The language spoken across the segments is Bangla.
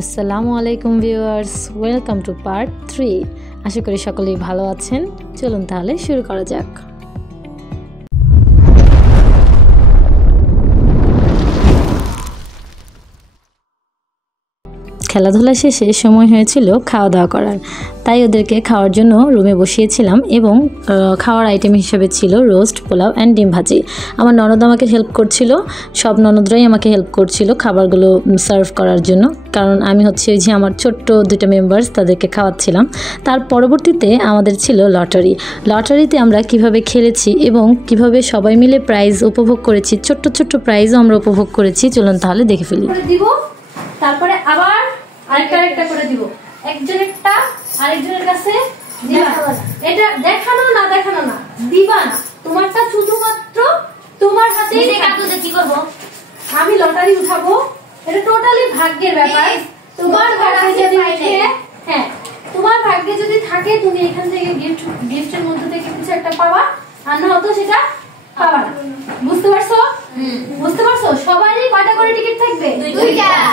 আসসালামু আলাইকুম ভিউয়ার্স, ওয়েলকাম টু পার্ট 3। আশা করি সকলেই ভালো আছেন। চলুন তাহলে শুরু করা যাক। খেলাধুলা শেষে সময় হয়েছিল খাওয়া দাওয়া করার, তাই ওদেরকে খাওয়ার জন্য রুমে বসিয়েছিলাম এবং খাওয়ার আইটেম হিসেবে ছিল রোস্ট, পোলাও অ্যান্ড ডিম ভাজি। আমার ননদ আমাকে হেল্প করছিল, সব ননদরাই আমাকে হেল্প করছিল খাবারগুলো সার্ভ করার জন্য, কারণ আমি হচ্ছে ওই যে আমার ছোট্ট দুটো মেম্বার্স তাদেরকে খাওয়াচ্ছিলাম। তার পরবর্তীতে আমাদের ছিল লটারিতে আমরা কিভাবে খেলেছি এবং কিভাবে সবাই মিলে প্রাইজ উপভোগ করেছি, ছোট্ট ছোট্ট প্রাইজও আমরা উপভোগ করেছি। চলুন তাহলে দেখে ফেলি। তারপরে আবার আরেকটা করে দিব, একজনেরটা আরেকজনের কাছে দিবা। এটা দেখানো না দিবা না, তোমারটা শুধুমাত্র তোমার হাতেই। কি করব আমি? লটারি উঠাবো। এটা টোটালি ভাগ্যের ব্যাপার। তোমার ভাগ্যে যদি তোমার ভাগ্যে যদি থাকে তুমি এখান থেকে গিফটের মধ্যে থেকে কিছু একটা পাবা, আর না হতো সেটা পাবা না। বুঝতে পারছো? সবারই কয়টা করে টিকিট থাকবে?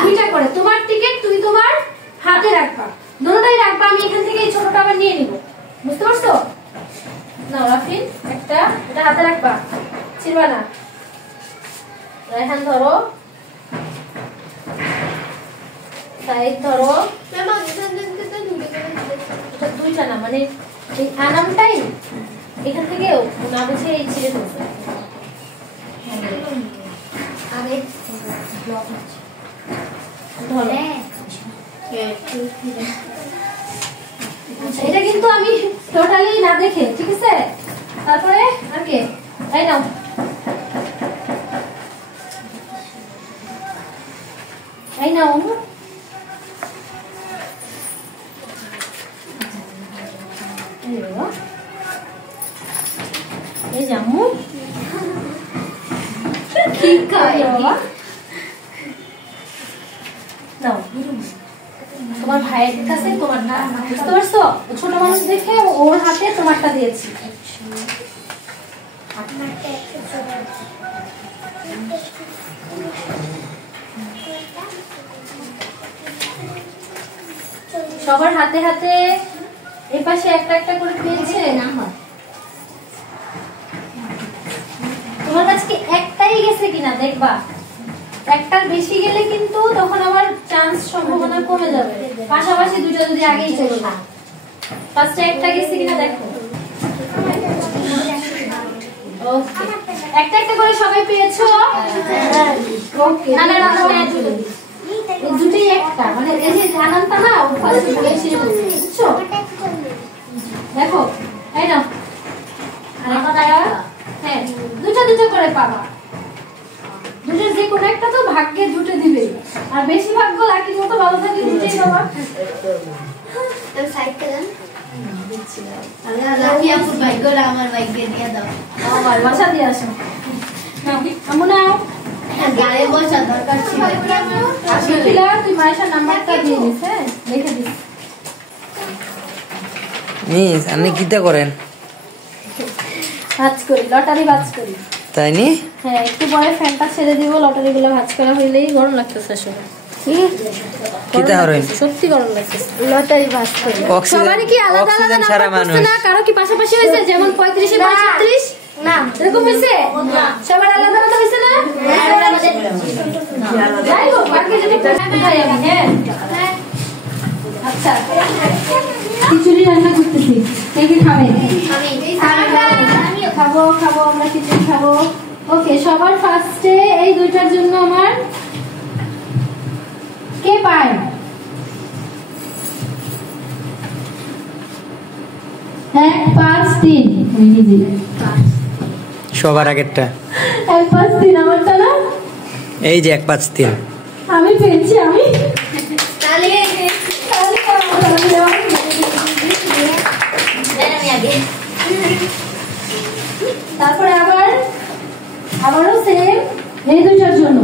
দুইটা করে। তোমার টিকিট তুমি তোমার হাতে রাখবা, দুটোটাই রাখবা। আমি এখান থেকে এই ছোটটা আবার নিয়ে নিব। বুঝতে পারছো? নাও রাফিন, একটা এটা হাতে রাখবা, ছিড়বা না। রায়হান ধরো, সাইদ ধরো। দুইটা না, মানে এই আনামটাই এখান থেকে না বুঝে এই ছিঁড়ে ফেলছে। এটা কিন্তু আমি টোটালি না দেখে, ঠিক আছে? তারপরে আর কে? এই নাও, এই নাও। এই জামু তোমার ভাইয়ের কাছে তোমারটা। বুঝতে পারছো? ছোট মানুষ দেখে ওর হাতে তোমারটা দিয়েছি। সবার হাতে হাতে এই পাশে একটা করে পেয়েছে। তোমার কাছে কি একটাই গেছে কিনা দেখবা। একটার বেশি গেলে কিন্তু তখন আবার চান্স সম্ভাবনা কমে যাবে। পাশাপাশি দুটো যদি আগেই চলে না, ফার্স্টে একটা গেছে কিনা দেখো। ওকে, একটা করে সবাই পেয়েছো? ওকে, না দুটোই একটা, মানে এই যে আনন্দটা না ও ফার্স্টে বেশি বুঝছো? দেখো, এই নাও আরেকটা। হ্যাঁ, দুটো করে পাবা। দুটোর যে কোনো একটা তো ভাগ্যে দুটো দিবে, আর বেশি ভাগ্য লাকির মতো ভালো থাকলে দুটোই পাবা। তোর সাইড দেন। লাকি আপুর ভাগ্যটা আমার ভাগ্যে দিয়ে দাও। আমার বাসা দিয়ে আসো। নাও আমু, নাও গাড়ি বসা দরকার ছিল। আসলে তুই মায়ের নাম্বারটা দিয়ে দিস। হ্যাঁ, লিখে দিস। মিস আপনি কিটা করেন? ভাজ করি, লটারি ভাজ করি। তাই নি? হ্যাঁ, একটু পরে ফ্যানটা ছেড়ে দিব। লটারি গুলো ভাজ করা হইলেই গরম লাগতেছে আসলে। কিটা করেন? সত্যি গরম লাগতেছে। লটারি ভাজ করি। সবারই কি আলাদা আলাদা ছাড়া মানুষ না? কারো কি পাশাপাশি হয়েছে? যেমন 35 এ 36 না এরকম হয়েছে? সবার আলাদা আলাদা হয়েছে না? যাই হোক, বাকি যদি ভাই আমি। হ্যাঁ, আচ্ছা, খিচুড়ি রান্না করতেছি। কে কি খাবে? খাবো আমরা খিচুড়ি খাবো। ওকে, সবার ফার্স্টে এই দুইটার জন্য আমার কে পায়? এক 5 3 সবার আগেরটা 1 5 3 আমারটা না? এই যে 1 5 3 আমি পেয়েছি। আমি তারপরে আবারও সেম এই দুইটার জন্য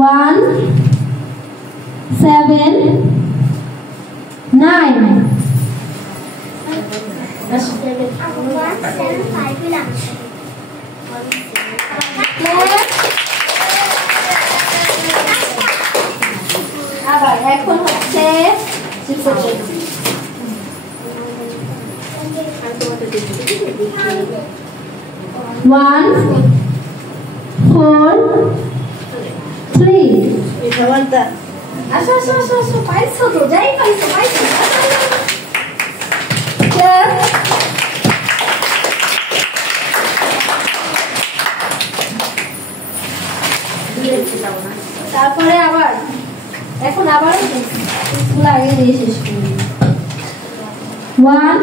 1 7 9 1 7 5 One, 4, 3. আসো আসো আসো আসো, পাইছো তো, যাই পাইছো পাইছো। তারপরে আবার এখন আবার লাগিয়ে দিয়ে শেষ করি। 1,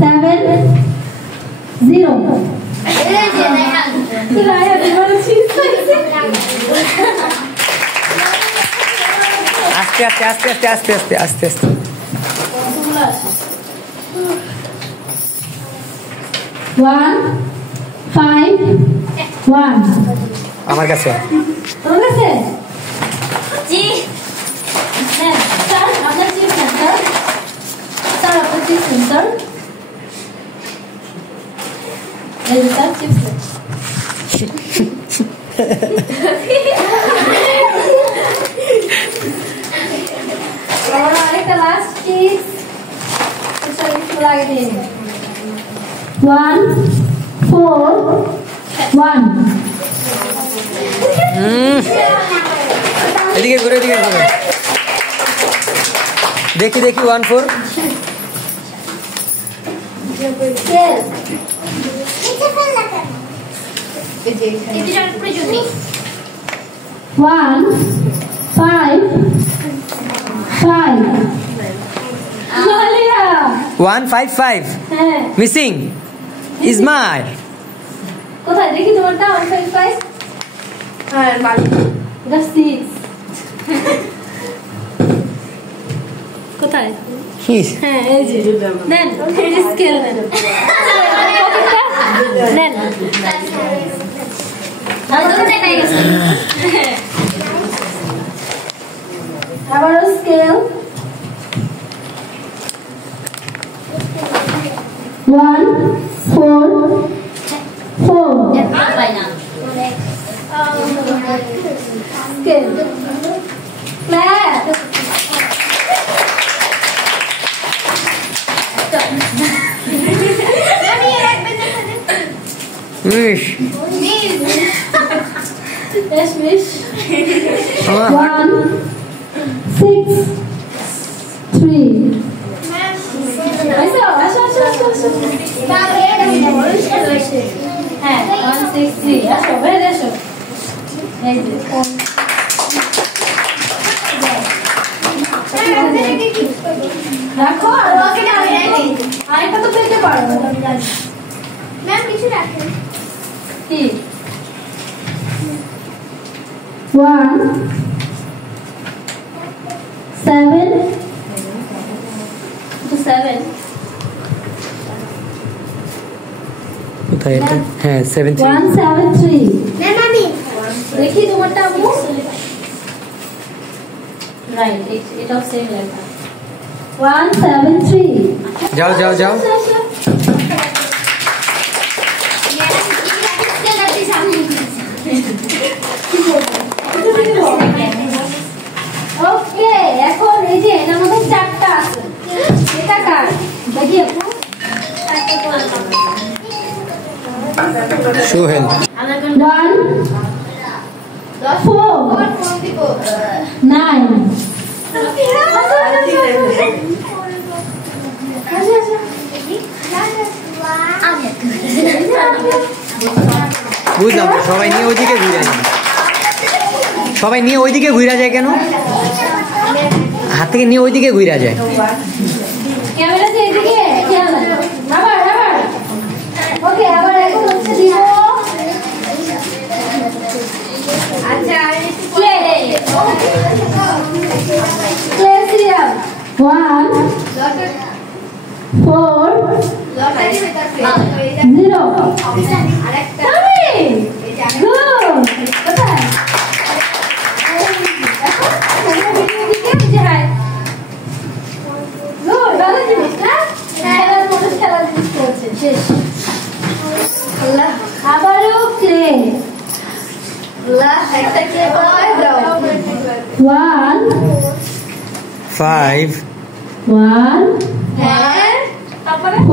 7, 0। আস্তে আস্তে আস্তে আস্তে আস্তে আস্তে আস্তে আস্তে 1, 5, 1। আমার কাছে তোমার কাছে? জি। হ্যাঁ, স্যার আপনার চিপস নেন স্যার। স্যার আপনার চিপস নেন স্যার। এই যে স্যার চিপস নেন। আরেকটা লাস্ট চিপস। স্যার একটু লাগিয়ে দিন। 1, 4, 1। এদিকে ঘুরে এদিকে ঘুরে দেখি দেখি 1, 4। One, 5, 5. 1, 5, 5 হ্যাঁ, মিসিং ইজ মাই কোথায় দেখি তোমারটা? 1, 5, 5। হ্যাঁ, এটা 6। কোথায়? হ্যাঁ, এই যে নেন, স্কেল নেন। নেন। আবারও scale. 1, 4, 4। Scale. Flat. Miss Yes, miss. আমার 1, 6, 3. আসো আসো আসো আসো আসো। হ্যাঁ, 1, 6, 3। আসো, বেরিয়ে আসো। এই যে রাখো, আরেকটা তো পেতে পারো। ম্যাম কিছু রাখেন। কি? 1, 7, 7। কোথায় এটা? হ্যাঁ 7, 3 1, 7, 3। ম্যাম আমি দেখি তোমারটা আম্মু। রাইট, এটাও সেম লেখা। 1, 7, 3। যাও যাও যাও ওকে, এখন এই যে এটার মধ্যে 4টা আছে। এটা কার? দেখি আপু। সোহেল 1, 4, 9। বুঝলাম না, সবাই নিয়ে ওইদিকে ঘুরে যায়, সবাই নিয়ে ওইদিকে ঘুরে যায় কেন? হাত থেকে নিয়ে ওইদিকে ঘুরে যায়। ক্যামেরা যে এদিকে খেয়াল রাখো। আবার আবার ওকে, আবার এখন হচ্ছে দিব। আচ্ছা, প্লে প্লে সিরিয়াল। 1, 4, 0। গুড। কোথায়? ভালো জিনিস না? খেলার মানুষ খেলার জিনিস করছে। শেষ। আবারও ক্লে। 1, 5 1 হ্যাঁ তারপরে 4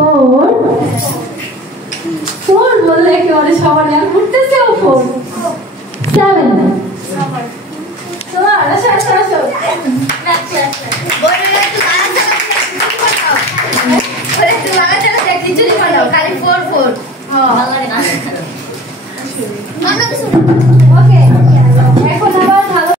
4 বললে একেবারে সবার আর উঠতেছে ও 4 7 চলো আসো আসো আসো খিচুড়ি বানাও খালি 4 4 হ্যাঁ বাংলা কিছু